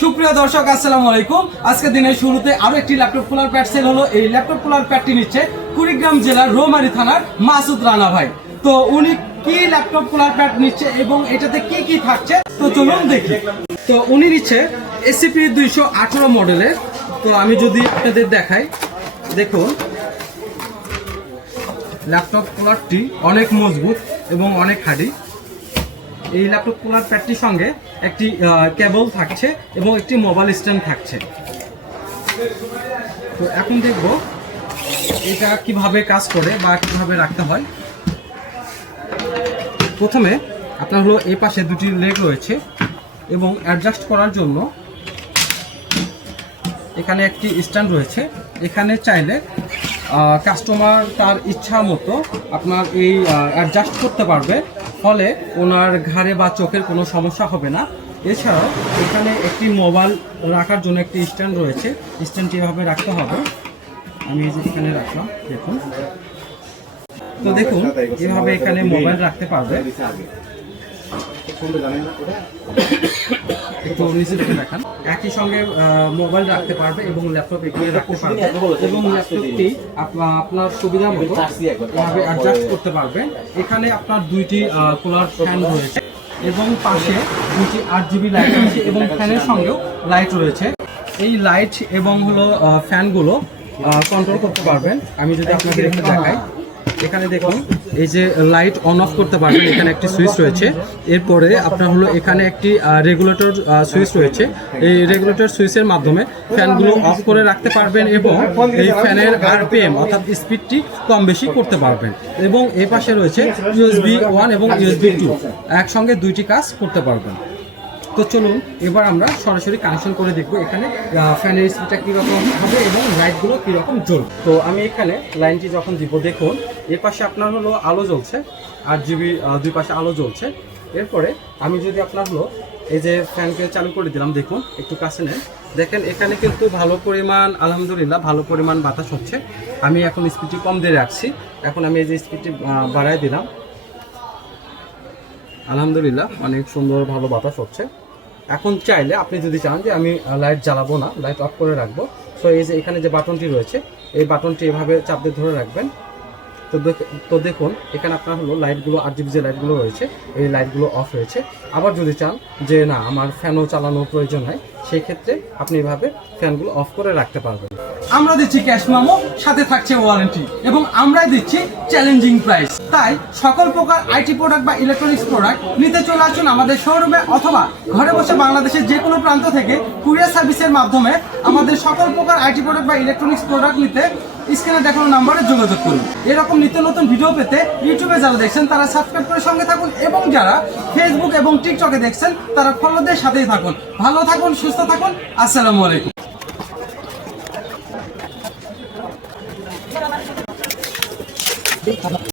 সুপ্রিয় দর্শক, আসসালামু আলাইকুম। আজকে দিনের শুরুতে আরও একটি ল্যাপটপ কুলার প্যাড সেল হলো। এই ল্যাপটপ কুলার প্যাডটি নিচ্ছে কুড়িগ্রাম জেলার রোমারি থানার মাসুদ রানা ভাই। তো উনি কি ল্যাপটপ কুলার প্যাড নিচ্ছে এবং এটাতে কি কি থাকছে? তো চলুন দেখি। তো উনি নিচ্ছে এসিপি দুইশো আঠারো মডেলের তো আমি যদি আপনাদের দেখাই, দেখুন। ল্যাপটপ কুলারটি অনেক মজবুত এবং অনেক হার্ডি এই ল্যাপটপ কুলার প্যাডটির সঙ্গে একটি কেবল থাকছে এবং একটি মোবাইল স্ট্যান্ড থাকছে। তো এখন দেখব এটা কীভাবে কাজ করে বা কীভাবে রাখতে হয়। প্রথমে আপনার হলো এই পাশে দুটি লেগ রয়েছে এবং অ্যাডজাস্ট করার জন্য এখানে একটি স্ট্যান্ড রয়েছে। এখানে চাইলে কাস্টমার তার ইচ্ছা মতো আপনার এই অ্যাডজাস্ট করতে পারবে। ফলে ওনার ঘাড়ে বা চোখের কোনো সমস্যা হবে না। এছাড়াও এখানে একটি মোবাইল রাখার জন্য একটি স্ট্যান্ড রয়েছে। স্ট্যান্ডটি এভাবে রাখতে হবে। আমি এই যে এখানে রাখলাম, দেখুন। তো দেখুন, এভাবে এখানে মোবাইল রাখতে পারবে। একটু নিচে দেখে দেখান। একই সঙ্গে মোবাইল রাখতে পারবে এবং ল্যাপটপ এখানে রাখতে পারবে। এবং ল্যাপটপটি আপনা- আপনার সুবিধা মতো অ্যাডজাস্ট করতে পারবেন। এখানে আপনার দুইটি কুলার ফ্যান রয়েছে এবং পাশে দুটি আট জিবি লাইট রয়েছে এবং ফ্যানের সঙ্গেও লাইট রয়েছে। এই লাইট এবং হলো ফ্যানগুলো কন্ট্রোল করতে পারবেন। আমি যদি আপনাদের একটু দেখাই। এখানে দেখুন এই যে লাইট অন অফ করতে পারবেন, এখানে একটি সুইচ রয়েছে। এরপরে আপনার হলো এখানে একটি রেগুলেটর সুইচ রয়েছে। এই রেগুলেটর সুইচের মাধ্যমে ফ্যানগুলো অফ করে রাখতে পারবেন এবং এই ফ্যানের আরপিএম অর্থাৎ স্পিডটি কম বেশি করতে পারবেন। এবং এ পাশে রয়েছে ইউএসবি ওয়ান এবং ইউএসবি টু একসঙ্গে দুইটি কাজ করতে পারবেন। তো চলুন, এবার আমরা সরাসরি কানেকশন করে দেখব এখানে ফ্যানের স্পিডটা কীরকম হবে এবং লাইটগুলো কীরকম জ্বলবে। তো আমি এখানে লাইনটি যখন দিব, দেখুন এর পাশে আপনার হলো আলো জ্বলছে, আট জিবি দুই পাশে আলো জ্বলছে। এরপরে আমি যদি আপনার হলো এই যে ফ্যানকে চালু করে দিলাম, দেখুন, একটু কাছে নেন। দেখেন, এখানে কিন্তু ভালো পরিমাণ, আলহামদুলিল্লাহ, ভালো পরিমাণ বাতাস হচ্ছে। আমি এখন স্পিডটি কম দিয়ে রাখছি। এখন আমি এই যে স্পিডটি বাড়ায় দিলাম। আলহামদুলিল্লাহ, অনেক সুন্দর ভালো বাতাস হচ্ছে। এখন চাইলে আপনি যদি চান যে আমি লাইট জ্বালাবো না লাইট অফ করে রাখব। সো এই যে এখানে যে বাটনটি রয়েছে, এই বাটনটি এভাবে চাপ দিয়ে ধরে রাখবেন। তো তো দেখুন, এখানে আপনার হলো লাইটগুলো আর জিবি যে লাইটগুলো রয়েছে, এই লাইটগুলো অফ রয়েছে। আবার যদি চান যে না, আমার ফ্যানও চালানোর প্রয়োজন হয় সেক্ষেত্রে আপনি এভাবে ফ্যানগুলো অফ করে রাখতে পারবেন। আমরা দিচ্ছি ক্যাশ মামো, সাথে থাকছে ওয়ারেন্টি এবং আমরাই দিচ্ছি চ্যালেঞ্জিং প্রাইস তাই সকল প্রকার আইটি প্রোডাক্ট বা ইলেকট্রনিক্স প্রোডাক্ট নিতে চলে আসুন আমাদের শোরুমে অথবা ঘরে বসে বাংলাদেশের যে কোনো প্রান্ত থেকে কুরিয়ার সার্ভিসের মাধ্যমে আমাদের সকল প্রকার আইটি প্রোডাক্ট বা ইলেকট্রনিক্স প্রোডাক্ট নিতে স্ক্রিনে দেখানো নাম্বারে যোগাযোগ করুন। এরকম নিত্য নতুন ভিডিও পেতে ইউটিউবে যারা দেখছেন, তারা সাবস্ক্রাইব করে সঙ্গে থাকুন এবং যারা ফেসবুক এবং টিকটকে দেখছেন, তারা ফলোদের সাথেই থাকুন। ভালো থাকুন, সুস্থ থাকুন, আসসালামু আলাইকুম।